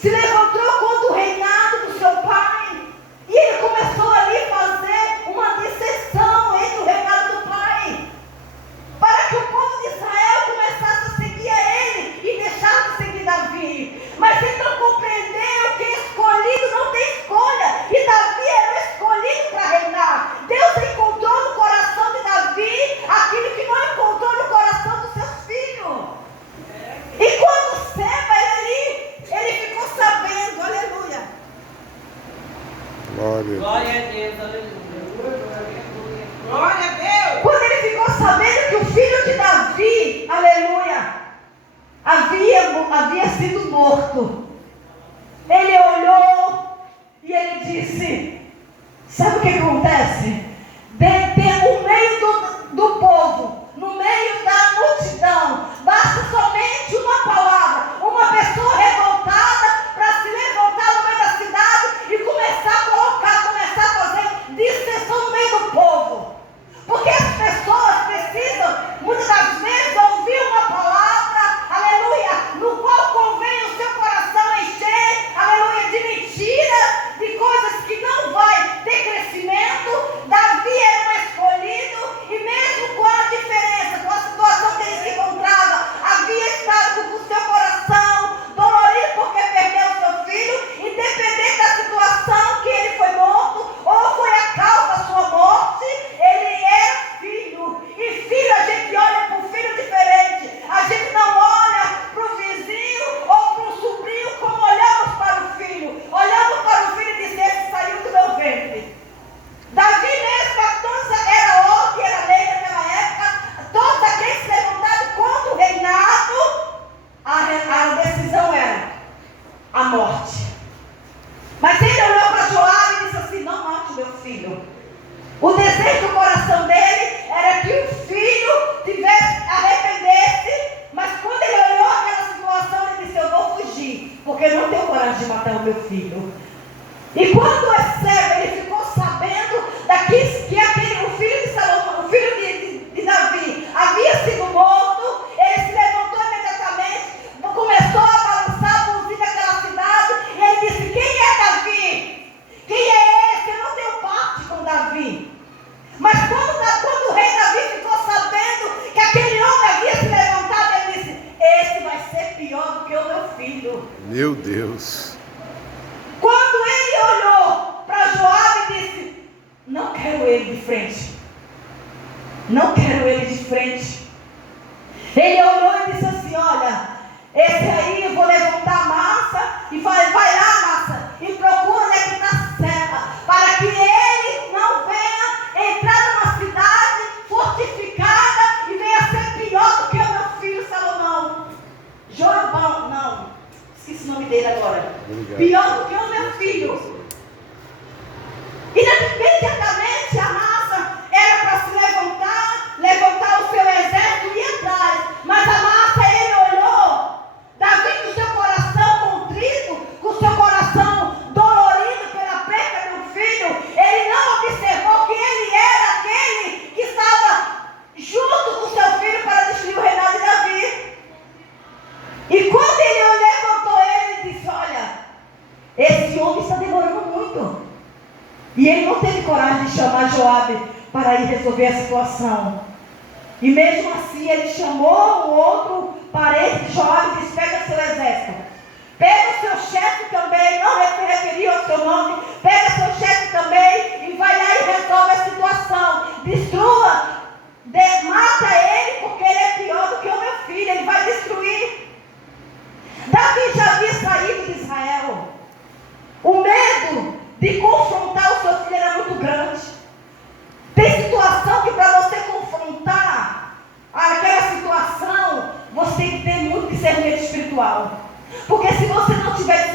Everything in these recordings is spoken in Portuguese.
se levantou contra o reinado do seu pai. E ele começou ali a fazer uma dissensão entre o reinado do pai, para que o povo de Israel começasse a seguir a ele e deixar de seguir Davi. Mas ele não compreendeu que escolhido não tem escolha, e Davi era o escolhido para reinar. Deus encontrou no coração de Davi aquilo que não encontrou no coração dos seus filhos. E quando Seba ele ficou sabendo, aleluia. Glória a Deus, aleluia. Glória a Deus. Quando ele ficou sabendo que o filho de Davi, aleluia, havia sido morto, ele olhou e ele disse: sabe o que acontece? No meio do povo, no meio da multidão, basta somente uma palavra, uma pessoa revoltada para se levantar no meio da cidade e começar a fazer dissensão no meio do povo. Porque as pessoas precisam, muitas das vezes, ouvir uma palavra, aleluia, no qual convém o seu coração encher, aleluia, de mentiras, de coisas que não vai ter crescimento. Davi era um escolhido, e mesmo com a diferença, com a situação que ele se encontrava, havia estado com o seu coração dolorido porque perdeu o seu filho, independente da situação que ele foi morto, ou foi a causa da sua morte, ele era filho. E filho, a gente olha para um filho diferente. A gente não olha para o vizinho ou para o sobrinho como olhamos para o filho. Olhamos para o filho e dizemos: esse saiu do meu ventre. Davi mesmo, era Og, era lei naquela época, todos aqueles que se levantaram contra o reinado, a decisão era a morte. Mas ele olhou para Joabe e disse assim: não mate meu filho. O desejo do coração dele era que o filho arrependesse, mas quando ele olhou aquela situação, ele disse: eu vou fugir, porque eu não tenho coragem de matar o meu filho. E quando Seba, ele ficou sabendo que o filho de Salomão, o filho de Davi, havia sido morto, ele se levantou imediatamente, começou a balançar a buzina daquela cidade, e ele disse: quem é Davi? Quem é esse? Eu não tenho parte com Davi. Mas quando o rei Davi ficou sabendo que aquele homem havia se levantado, ele disse: esse vai ser pior do que o meu filho. Meu Deus. Quando ele olhou para Joabe e disse: não quero ele de frente. Não quero ele de frente. Ele olhou e disse assim: olha, esse aí eu vou levantar a massa e vai lá, massa, e procura onde é que está Seba, para que ele não venha entrar numa cidade fortificada e venha ser pior do que o meu filho Salomão. Jorobão, não, esqueci o nome dele agora. Obrigado. Pior do que o meu filho. E imediatamente a massa era para se levantar o seu exército e ir atrás. Mas a massa, ele olhou, Davi com o seu coração contrito, com o seu coração dolorido pela perda do filho, ele não observou que ele era aquele que estava junto com seu filho para destruir o reinado de Davi. E quando ele levantou ele disse: olha, esse homem está demorando muito. E ele não teve coragem de chamar Joabe para ir resolver a situação. E mesmo assim ele chamou um outro parente de Joabe e disse: pega seu exército, pega o seu chefe também, não referiu ao seu nome, pega seu chefe também e vai lá e resolve a situação. Destrua, mata ele, porque ele é pior do que o meu filho, ele vai destruir. Davi já havia saído de Israel. O medo de confrontar o seu filho era muito grande. Tem situação que para você confrontar aquela situação, você tem que ter muito discernimento espiritual. Porque se você não tiver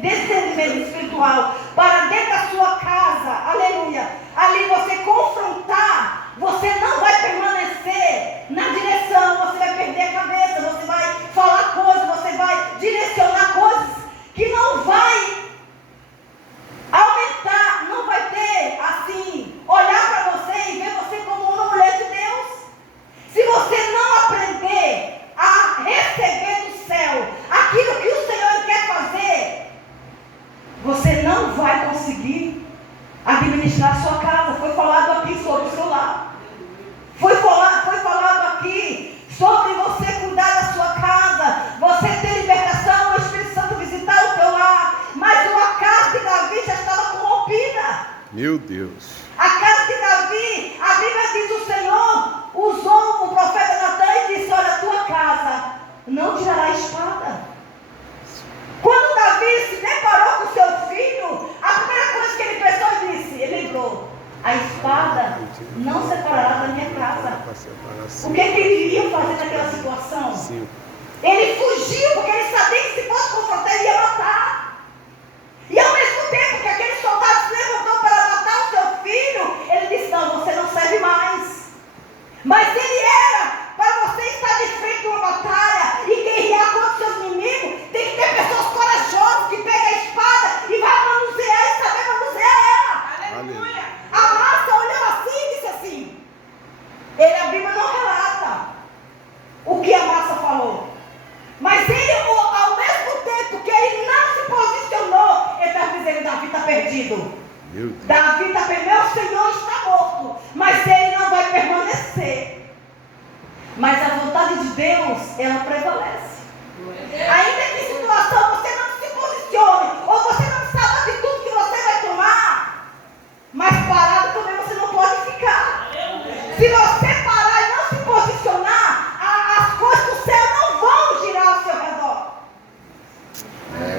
discernimento espiritual para dentro da sua casa, aleluia, ali você confrontar, você não vai permanecer na direção, você vai perder a cabeça, você vai falar coisas, você vai direcionar coisas que não vai aumentar, não vai ter assim, olhar para você e ver você como uma mulher de Deus. Se você não aprender a receber do céu aquilo que o Senhor quer fazer, Meu Deus. A casa de Davi, a Bíblia diz: o Senhor usou o profeta Natan e disse: olha, a tua casa não tirará a espada. Quando Davi se deparou com seu filho, a primeira coisa que ele pensou e disse, ele lembrou: a espada não separará da minha casa. O que ele iria fazer naquela situação? Sim. Ele fugiu porque ele sabia que se fosse confrontar ele ia matar. E ao mesmo tempo que aquele soldado se levantou para matar o seu filho, ele disse: não, você não serve mais. Mas ele era, para você estar de frente de uma batalha e guerrear contra os seus inimigos, tem que ter pessoas corajosas que pegam a espada e vai manusear e saber manusear ela. Aleluia. A massa olhou assim e disse assim. A Bíblia não relata o que a massa falou. Mas ele, ao mesmo tempo que ele não se posicionou, ele estava dizendo: Davi está perdido. Meu Deus. Davi está perdido, meu Senhor está morto. Mas ele não vai permanecer. Mas a vontade de Deus, ela prevalece. Ainda que em situação você não se posicione, ou você não sabe a atitude que você vai tomar, mas parado também você não pode ficar. Se você parar e não se posicionar, as coisas do céu não vão girar ao seu redor.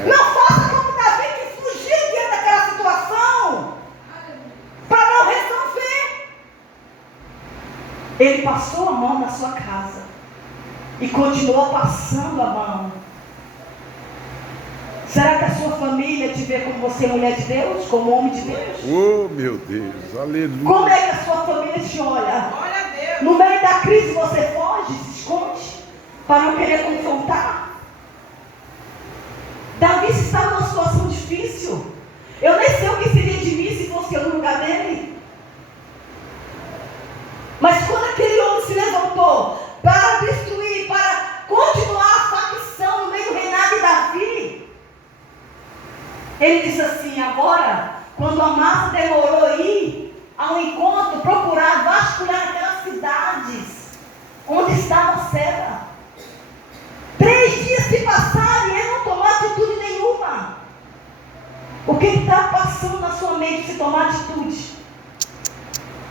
Não faça como Davi, que fugiu diante daquela situação para não resolver. Ele passou a mão na sua casa e continuou passando a mão. Será que a sua família te vê como você é mulher de Deus, como homem de Deus? Oh, meu Deus, aleluia. Como é que a sua família te olha? Glória a Deus. No meio da crise você foge, se esconde, para não querer confrontar. Davi estava numa situação difícil. Eu nem sei o que seria de mim se fosse eu no lugar dele. Mas quando aquele homem se levantou para destruir, para continuar a facção no meio do reinado de Davi, ele disse assim: agora, quando a massa demorou a ir ao encontro, procurar, vasculhar aquelas cidades onde estava a cela, 3 dias se passaram e ele não tomou atitude nenhuma. O que está passando na sua mente se tomar atitude?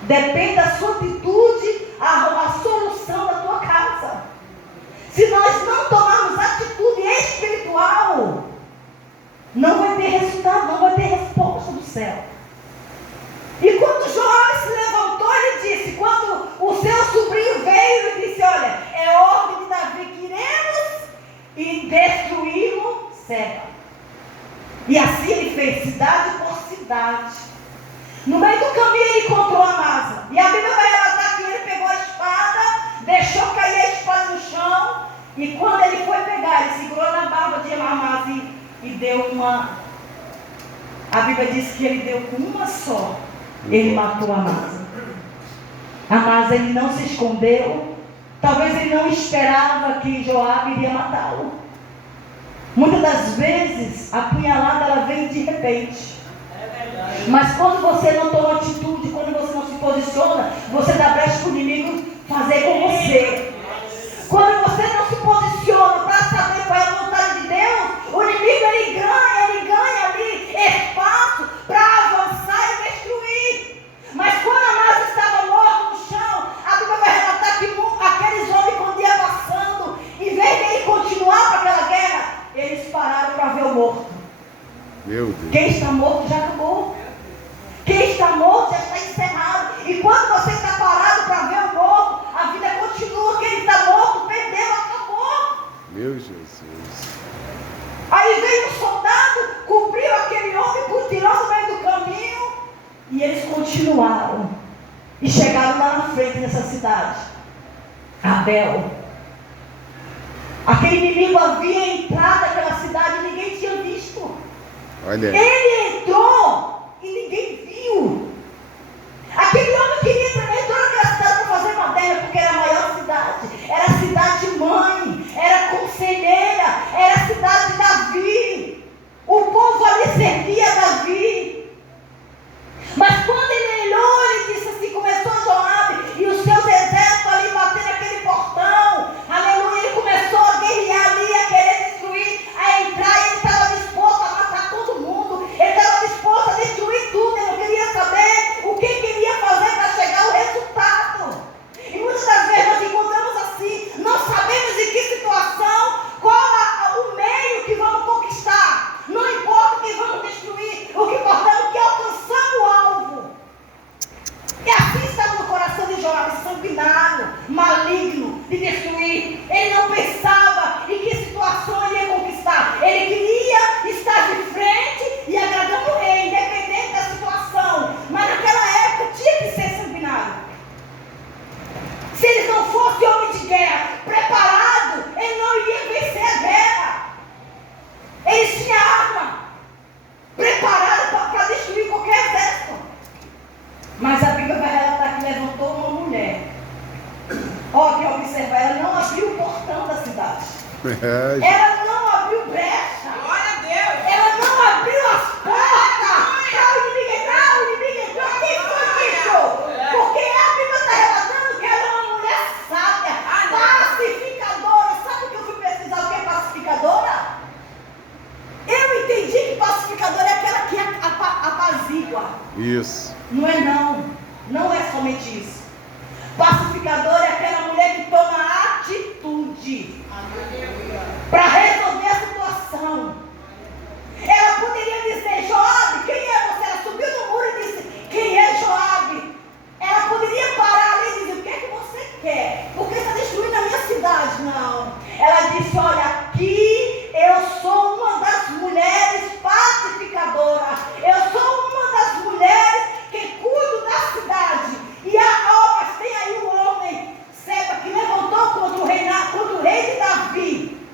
Depende da sua atitude, a solução da tua casa. Se nós não tomarmos atitude espiritual, não vai ter resultado, não vai ter resposta do céu. E quando Joabe se levantou, ele disse, quando o seu sobrinho veio, ele disse: olha, é ordem de Davi que iremos e destruímos Seba. E assim ele fez, cidade por cidade. No meio do caminho ele encontrou Amasa. E a Bíblia vai relatar que ele pegou a espada, deixou cair a espada no chão, e quando ele foi pegar, ele segurou na barba de Amasa e deu uma. A Bíblia diz que ele deu com uma só. Ele matou Amasa. Amasa, ele não se escondeu. Talvez ele não esperava que Joabe iria matá-lo. Muitas das vezes a punhalada ela vem de repente. Mas quando você não toma atitude, quando você não se posiciona, você dá brecha para o inimigo fazer com você. Quando você não se posiciona para saber qual é a vontade de Deus, o inimigo ele ganha ali espaço para avançar e destruir. Mas quando Amasa estava morto no chão, a Bíblia vai relatar que aqueles homens, quando iam passando, em vez de ele continuar para aquela guerra, eles pararam para ver o morto. Meu Deus. Quem está morto já acabou. Quem está morto já está encerrado. E quando você está parado para ver o morto, a vida continua. Quem está morto, perdeu, acabou. Meu Jesus. Aí veio o soldado, cobriu aquele homem, tirou no meio do caminho, e eles continuaram. E chegaram lá na frente dessa cidade, Abel. Aquele inimigo havia entrado naquela cidade e ninguém tinha visto. Olha. Ele entrou e ninguém viu. Aquele homem queria entrou naquela cidade para fazer uma guerra, porque era a maior cidade. Era a cidade mãe, era conselheira, era a cidade de Davi. O povo ali servia Davi. Mas quando ele olhou, ele disse assim, começou a Joabe e os seus exércitos ali batendo naquele portão. Aleluia, ele começou a guerrear ali, a querer destruir, a entrar, e ele estava disposto a matar todo mundo. Ele É, Ela não abriu brecha. Glória a Deus. Ela não abriu as portas. O inimigo entrou. Quem foi que entrou? Porque a Bíblia está relatando que ela é uma mulher sábia, pacificadora. Sabe o que eu fui pesquisar o que é pacificadora? Eu entendi que pacificadora é aquela que apazigua. isso. Não é não. Não é somente isso. Pacificadora é aquela mulher que toma atitude para resolver a situação. Ela poderia dizer: Joabe, quem é você? Ela subiu no muro e disse: quem é Joabe? Ela poderia parar ali e dizer: o que é que você quer? Porque está destruindo a minha cidade. Não. Ela disse: olha, aqui eu sou uma das mulheres pacificadoras. Eu sou uma das mulheres que cuido da cidade. E mas tem aí um homem, Seba, que levantou contra o rei de Davi.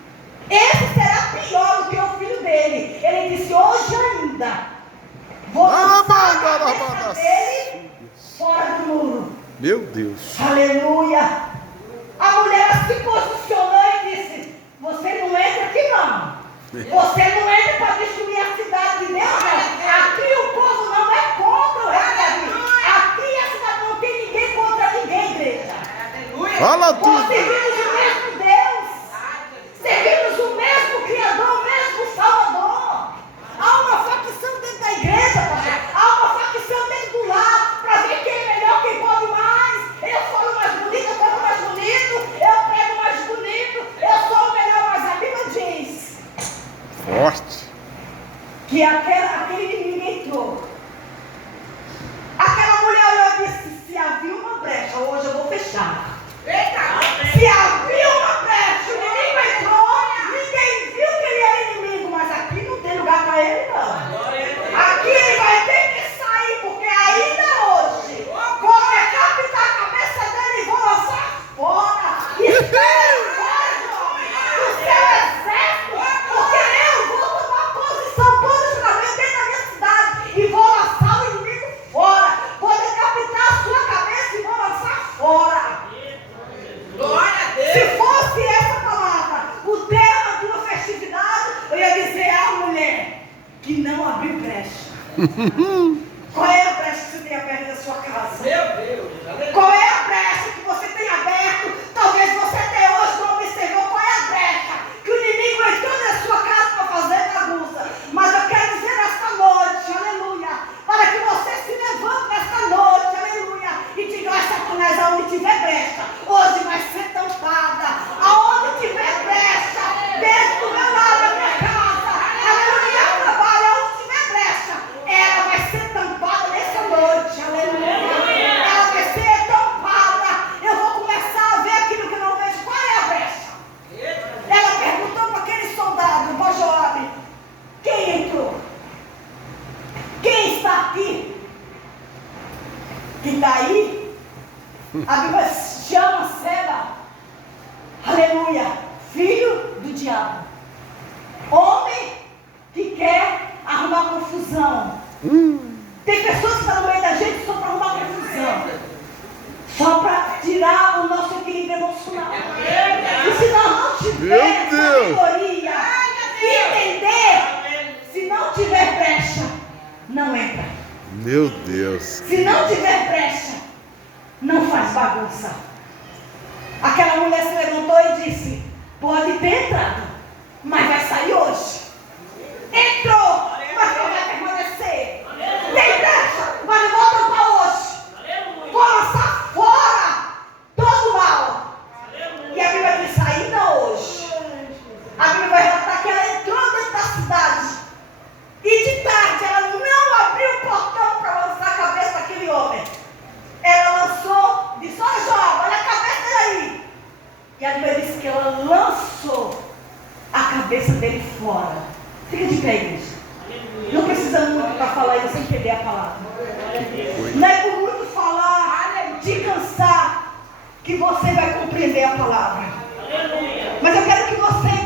Esse será pior do que o filho dele. Ele disse: hoje ainda vou lançar a cabeça dele fora do muro. Meu Deus. Aleluia. A mulher se posicionou e disse: você não entra aqui não. Você não entra para destruir a cidade de Deus, não. Aqui o povo não é contra o rei de Davi. Aqui a cidade não tem ninguém contra ninguém, igreja. Fala Nós tudo. servimos o mesmo Deus. Servimos o mesmo Criador, o mesmo Salvador. Há uma facção dentro da igreja, pastor. Há uma facção dentro do lar para ver quem é melhor, quem pode mais. Eu falo mais bonito, eu falo mais bonito, eu prego mais bonito, eu sou o melhor, mas a Bíblia diz Forte. que aquele inimigo entrou. Aquela mulher olhou e disse: se havia uma brecha, hoje eu vou fechar. Se havia uma brecha, o inimigo entrou, ninguém viu que ele era inimigo, mas aqui não tem lugar para ele não. Aqui ele vai ter que sair, porque ainda hoje vou decapitar a cabeça dele e vou lançar fora. Espera fora, do seu exército, porque eu vou tomar posicionamento dentro da minha cidade e vou lançar o inimigo fora. Vou decapitar a sua cabeça e vou lançar fora. Glória a Deus. Se fosse essa palavra o tema de uma festividade, eu ia dizer: a mulher que não abriu brecha. Qual é a brecha que você tem aberto da sua casa? Meu Deus. Qual é a brecha que você tem aberto? Talvez você até hoje não observou qual é a brecha que o inimigo entrou na sua casa para fazer bagunça. Mas eu quero dizer nesta noite, aleluia, para que você se levante nesta noite, aleluia, e diga: ó, Satanás, aonde tiver brecha, hoje vai ser tampada. Aonde tiver brecha, dentro do meu lado, da minha casa, aleluia, meu trabalho, aonde tiver brecha, ela vai ser tampada nessa noite, aleluia. Ela vai ser tampada. Eu vou começar a ver aquilo que eu não vejo. Qual é a brecha? Ela perguntou para aquele soldado, para Joabe: quem entrou? Quem está aqui? Quem está aí? A Bíblia chama Seba, aleluia, filho do diabo. Homem que quer arrumar confusão. Tem pessoas que estão no meio da gente só para arrumar confusão, só para tirar o nosso equilíbrio emocional. E se nós não tivermos Meu Deus. sabedoria e entender, se não tiver brecha, não entra. Meu Deus. Se não tiver brecha, não faz bagunça. Aquela mulher se levantou e disse: pode ter entrado, mas vai sair hoje. Entrou, mas não vai permanecer. Tem brecha, mas não vou tampar hoje. Vou lançar fora todo o mal. E a Bíblia diz: ainda hoje. A Bíblia vai relatar que ela entrou dentro da cidade. E de tarde ela não abriu o portão para lançar a cabeça daquele homem. Ela lançou, disse: olha, João, olha a cabeça dele aí. E a Bíblia diz que ela lançou a cabeça dele fora. Fica de pé, igreja. Não precisa muito para falar e você entender a palavra. Não é por muito falar, de cansar, que você vai compreender a palavra. Mas eu quero que você